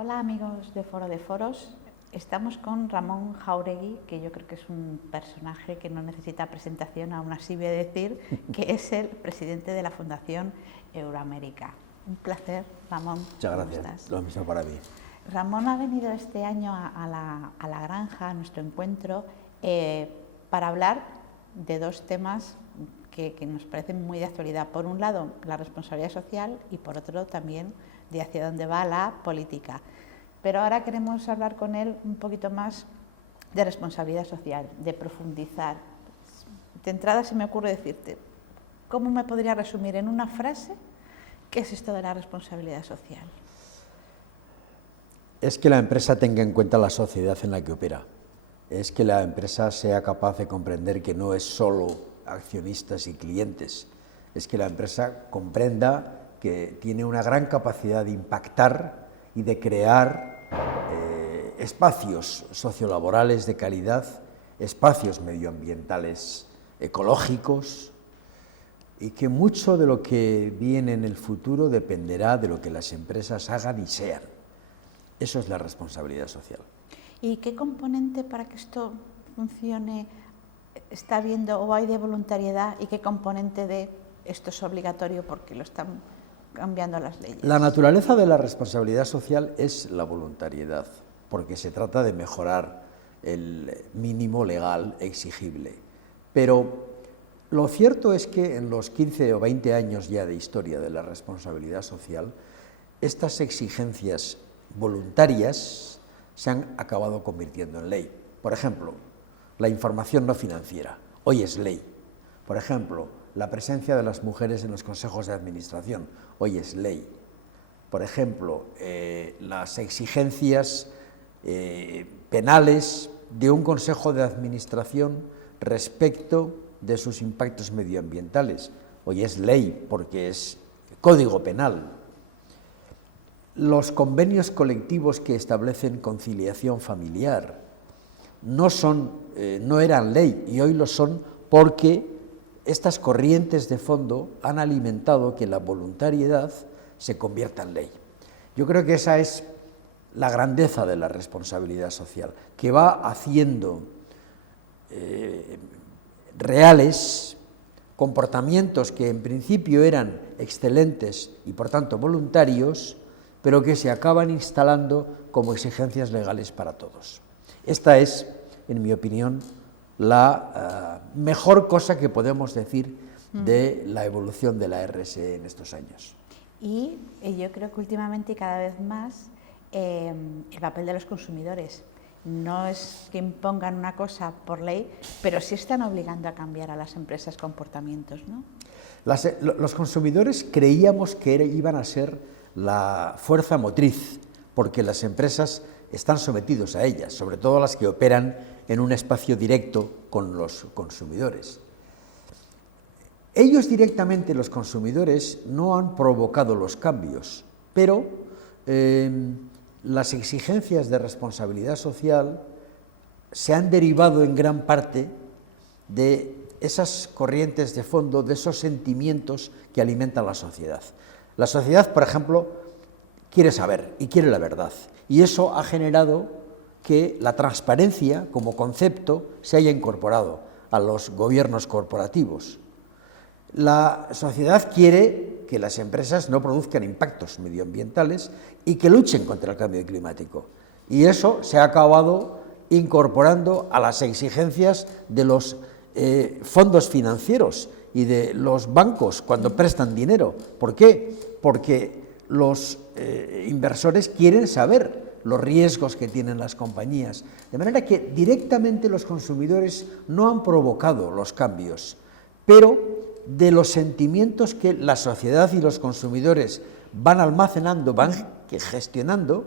Hola amigos de Foro de Foros, estamos con Ramón Jáuregui, que yo creo que es un personaje que no necesita presentación, aún así voy a decir que es el presidente de la Fundación Euroamérica. Un placer, Ramón. Muchas gracias, lo mismo para mí. Ramón ha venido este año a la granja, a nuestro encuentro, para hablar de dos temas que nos parecen muy de actualidad. Por un lado, la responsabilidad social y por otro también de hacia dónde va la política. Pero ahora queremos hablar con él un poquito más de responsabilidad social, de profundizar. De entrada se me ocurre decirte, ¿cómo me podría resumir en una frase qué es esto de la responsabilidad social? Es que la empresa tenga en cuenta la sociedad en la que opera. Es que la empresa sea capaz de comprender que no es solo accionistas y clientes. Es que la empresa comprenda que tiene una gran capacidad de impactar y de crear espacios sociolaborales de calidad, espacios medioambientales ecológicos, y que mucho de lo que viene en el futuro dependerá de lo que las empresas hagan y sean. Eso es la responsabilidad social. ¿Y qué componente para que esto funcione está habiendo o hay de voluntariedad y qué componente de esto es obligatorio porque lo están cambiando las leyes? La naturaleza de la responsabilidad social es la voluntariedad, porque se trata de mejorar el mínimo legal exigible. Pero lo cierto es que en los 15 o 20 años ya de historia de la responsabilidad social, estas exigencias voluntarias se han acabado convirtiendo en ley. Por ejemplo, la información no financiera, hoy es ley. Por ejemplo, la presencia de las mujeres en los consejos de administración, hoy es ley. Por ejemplo, las exigencias penales de un consejo de administración respecto de sus impactos medioambientales, hoy es ley porque es código penal. Los convenios colectivos que establecen conciliación familiar no eran ley y hoy lo son porque estas corrientes de fondo han alimentado que la voluntariedad se convierta en ley. Yo creo que esa es la grandeza de la responsabilidad social, que va haciendo reales comportamientos que en principio eran excelentes y por tanto voluntarios, pero que se acaban instalando como exigencias legales para todos. Esta es, en mi opinión, la mejor cosa que podemos decir de la evolución de la RSE en estos años. Y yo creo que últimamente y cada vez más el papel de los consumidores. No es que impongan una cosa por ley, pero sí están obligando a cambiar a las empresas comportamientos, ¿no? Los consumidores creíamos que iban a ser la fuerza motriz, porque las empresas están sometidos a ellas, sobre todo las que operan en un espacio directo con los consumidores. Ellos directamente, los consumidores, no han provocado los cambios, pero las exigencias de responsabilidad social se han derivado en gran parte de esas corrientes de fondo, de esos sentimientos que alimentan la sociedad. La sociedad, por ejemplo, quiere saber y quiere la verdad, y eso ha generado que la transparencia como concepto se haya incorporado a los gobiernos corporativos. La sociedad quiere que las empresas no produzcan impactos medioambientales y que luchen contra el cambio climático. Y eso se ha acabado incorporando a las exigencias de los fondos financieros y de los bancos cuando prestan dinero. ¿Por qué? Porque los inversores quieren saber los riesgos que tienen las compañías. De manera que directamente los consumidores no han provocado los cambios, pero de los sentimientos que la sociedad y los consumidores van almacenando, van gestionando,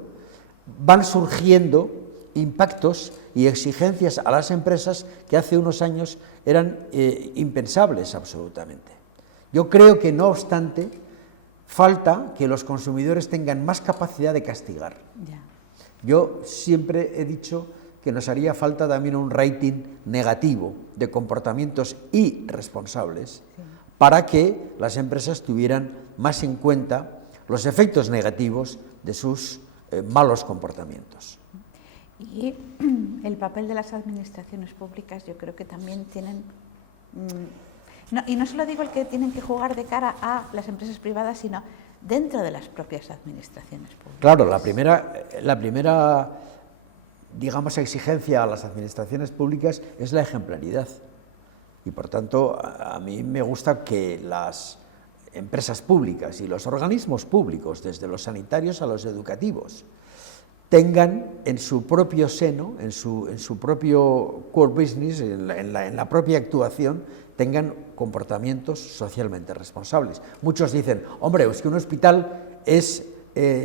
van surgiendo impactos y exigencias a las empresas que hace unos años eran impensables absolutamente. Yo creo que, no obstante, falta que los consumidores tengan más capacidad de castigar. Yo siempre he dicho que nos haría falta también un rating negativo de comportamientos irresponsables para que las empresas tuvieran más en cuenta los efectos negativos de sus malos comportamientos. Y el papel de las administraciones públicas, yo creo que también tienen... y no solo digo el que tienen que jugar de cara a las empresas privadas, sino dentro de las propias administraciones públicas. Claro, la primera, digamos, exigencia a las administraciones públicas es la ejemplaridad. Y por tanto, a mí me gusta que las empresas públicas y los organismos públicos, desde los sanitarios a los educativos, tengan en su propio seno, en su propio core business, en la propia actuación, tengan comportamientos socialmente responsables. Muchos dicen, hombre, es que un hospital es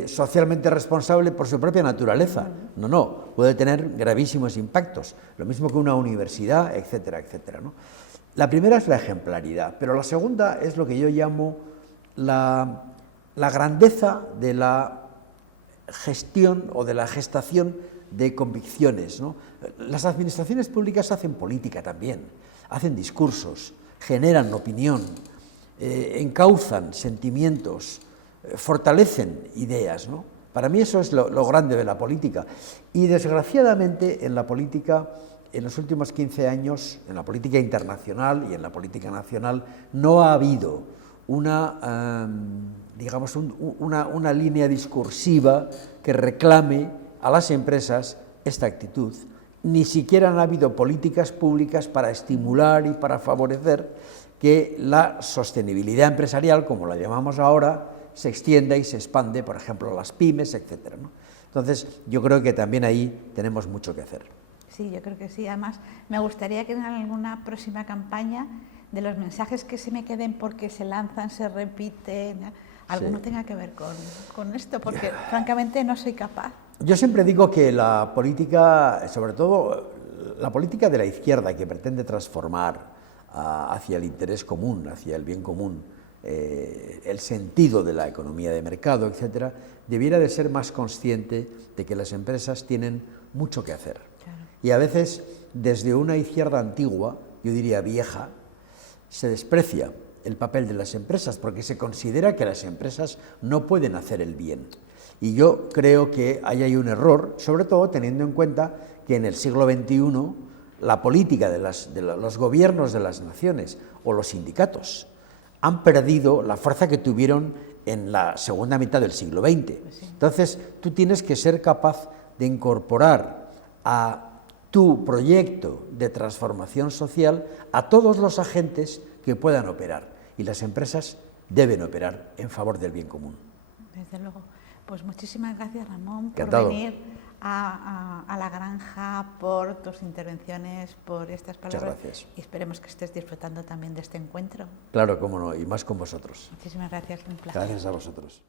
socialmente responsable por su propia naturaleza. No, puede tener gravísimos impactos, lo mismo que una universidad, etcétera, etcétera, ¿no? La primera es la ejemplaridad, pero la segunda es lo que yo llamo la grandeza de la gestión o de la gestación de convicciones, ¿no? Las administraciones públicas hacen política también, hacen discursos, generan opinión, encauzan sentimientos, fortalecen ideas, ¿no? Para mí eso es lo grande de la política. Y desgraciadamente en la política, en los últimos 15 años, en la política internacional y en la política nacional, no ha habido una línea discursiva que reclame a las empresas esta actitud. Ni siquiera han habido políticas públicas para estimular y para favorecer que la sostenibilidad empresarial, como la llamamos ahora, se extienda y se expande, por ejemplo, a las pymes, etcétera, ¿no? Entonces, yo creo que también ahí tenemos mucho que hacer. Sí, yo creo que sí. Además, me gustaría que en alguna próxima campaña, de los mensajes que se me queden porque se lanzan, se repiten, alguno tenga que ver con esto, porque francamente no soy capaz. Yo siempre digo que la política, sobre todo la política de la izquierda, que pretende transformar hacia el interés común, hacia el bien común, el sentido de la economía de mercado, etcétera, debiera de ser más consciente de que las empresas tienen mucho que hacer. Claro. Y a veces, desde una izquierda antigua, yo diría vieja, se desprecia el papel de las empresas porque se considera que las empresas no pueden hacer el bien. Y yo creo que ahí hay un error, sobre todo teniendo en cuenta que en el siglo XXI la política de los gobiernos de las naciones o los sindicatos han perdido la fuerza que tuvieron en la segunda mitad del siglo XX. Entonces, tú tienes que ser capaz de incorporar a tu proyecto de transformación social a todos los agentes que puedan operar. Y las empresas deben operar en favor del bien común. Desde luego. Pues muchísimas gracias, Ramón, Encantado. por venir a La Granja, por tus intervenciones, por estas palabras. Muchas gracias. Y esperemos que estés disfrutando también de este encuentro. Claro, cómo no, y más con vosotros. Muchísimas gracias, un placer. Gracias a vosotros.